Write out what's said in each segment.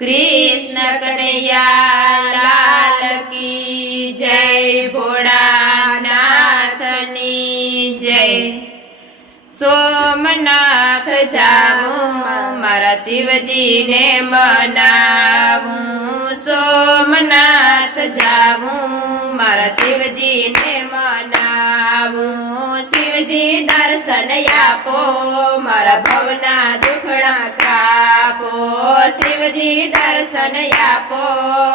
कृष्ण कन्हैया लाल की जय, भोळानाथनी जय। सोमनाथ जाऊं मारा शिवजी ने मनावूं, सोमनाथ जाऊं मारा शिवजी ने मनावूं। शिवजी दर्शन आपो मारा भवना दुखड़ा कापो, शिवजी दर्शन आपो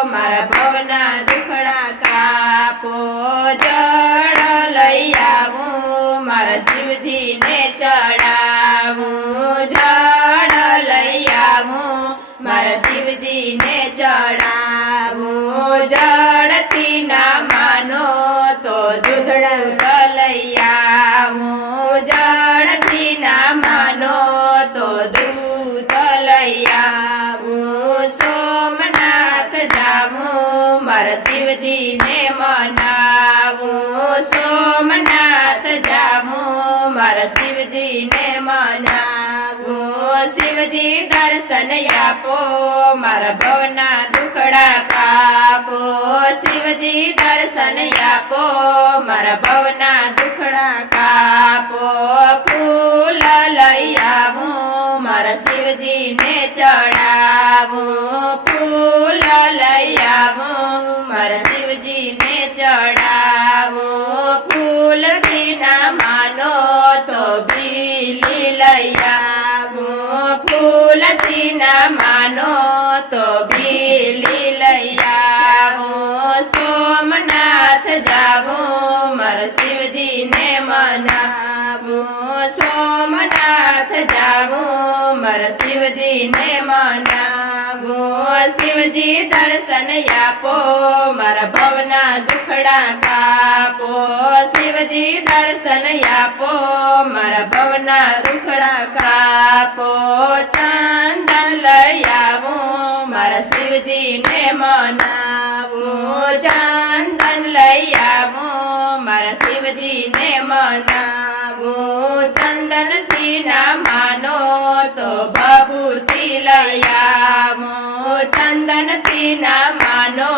मारा भवना दुखड़ा कापो। जड़ लई आवूं मारा शिवजी ने चढ़ावूं, जड़ लई आवूं मारा शिवजी ने चढ़ावूं। जड़ती ना मानो तो दूधड़ा लई आवूं, जड़ती ना मानो तो दूध लई आवूं। सोमनाथ जाऊं मारा शिवजी ने मनावूं, सोमनाथ जाऊं मारा शिवजी ने मनावूं। शिवजी दर्शन आपो मारा भवना दुखड़ा कापो, शिवजी दर्शन आपो मारा भवना दुखड़ा कापो। फूल लई आवूं मारा शिवजी ने चढ़ावूं, फूल लई आवूं मारा शिवजी ने चढ़ावूं। फूल भी ना मानो तो बीली लई आवूं, फूल भी ना मानो तो बीली लई आवूं। सोमनाथ जाऊं मारा शिवजी ने मनावूं, सोमनाथ जाऊं मारा शिवजी ने मनावूं। शिवजी दर्शन आपो मारा भवना दुखड़ा कापो, शिवजी दर्शन आपो मारा भवना दुखड़ा कापो। चंदन लई आवूं मारा शिवजी ने मनावूं, चंदन लई आवूं मारा शिवजी ने मनावूं। चंदन थी ना मानो तो भभूति लई आवूं, चंदन थी ना मानो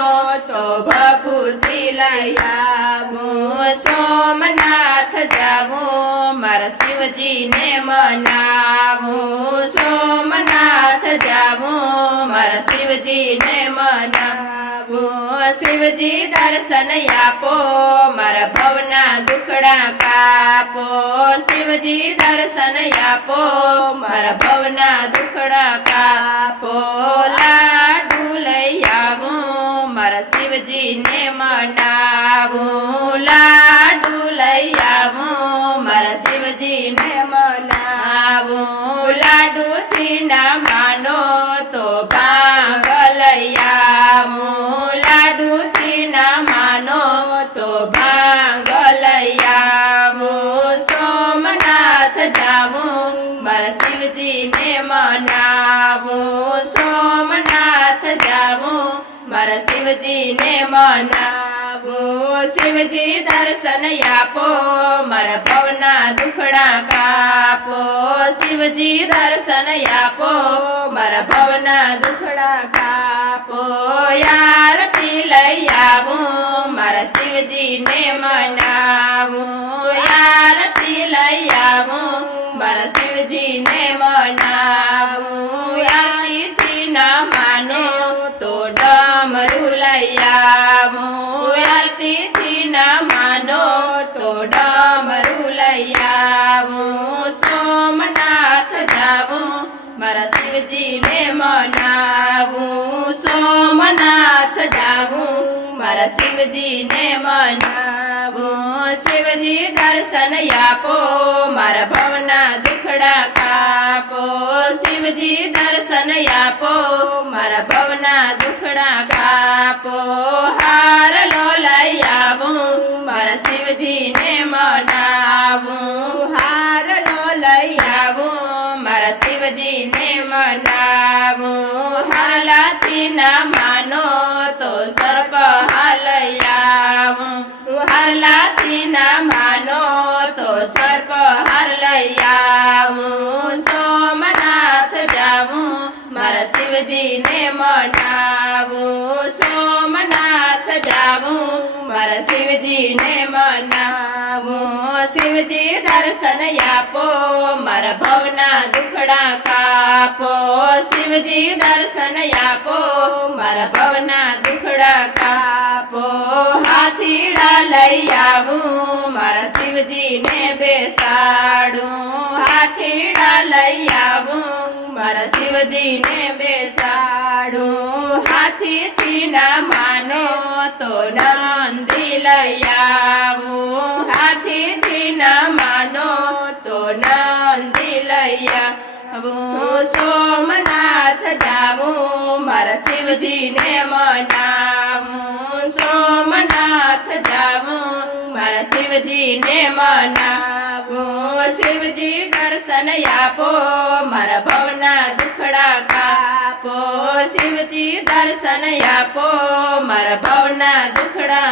तो भभूति लई आवूं। सोमनाथ जाऊं मारा शिवजी ने मनावूं, सोमनाथ जाऊं मारा शिवजी ने मनावूं। शिवजी दर्शन आपो मारा भवना दुखड़ा कापो, शिवजी दर्शन आपो मारा भवना दुखड़ा कापो। लाडू लई आवूं मारा शिवजी ने मनावूं, लाडू लई आवूं मारा शिवजी ने मनावूं। लाडू थी ना मानो तो भांग लई आवूं, लाडू थी ना मानो तो भांग लई आवूं। सोमनाथ जाऊं मारा शिवजी ने मनावूं, सोमनाथ जाऊं मारा शिवजी ने मनावूं। शिवजी दर्शन आपो मारा भवना दुखड़ा कापो, शिवजी दर्शन आपो मारा भवना दुखड़ा कापो। आरती लई आवूं मारा शिवजी ने मनावूं, आरती लई आवूं मारा शिवजी ने मनावूं। आरती थी ना मानो तो डमरू लई आवूं, आरती थी ना मानो तो डमरू लई आवूं। सोमनाथ जाऊं मारा शिवजी ने मनावूं, सोमनाथ जाऊं मारा शिवजी ने मनावूं। शिवजी दर्शन आपो मारा भवना दुखड़ा कापो, शिवजी दर्शन आपो मारा भवना दुखड़ा कापो। हार लो लई आवूं मारा शिवजी ने मनावूं, हार लो लई आवूं मारा शिवजी ने मनावूं। हाला थी ना मानो तो सर्प लई आवूं, हाला थी ना मानो तो सर्प हार लई आवूं। सोमनाथ जाऊं मारा शिवजी ने મનાવું સોમનાથ જાવું મારા શિવજીને મનાવું શિવજી દર્શન આપો મારા ભવના દુખડા કાપો શિવજી દર્શન આપો મારા ભવના દુખડા કાપો હાથીડા લઈ આવું મારા શિવજીને બેસાડું હાથીડા લઈ આવું મારા શિવજીને બેસાડું હાથીથી ના માનો તો નંદી લઈ આવું હાથીથી ના માનો તો નંદી લઈ આવું સોમનાથ જાવું મારા શિવજીને મનાવું સોમનાથ જાવું મારા શિવજીને મનાવું શિવજી દર્શન આપો મારા ભવના દુખડા કાપો શિવજી દર્શન આપો મારા ભવના દુખડા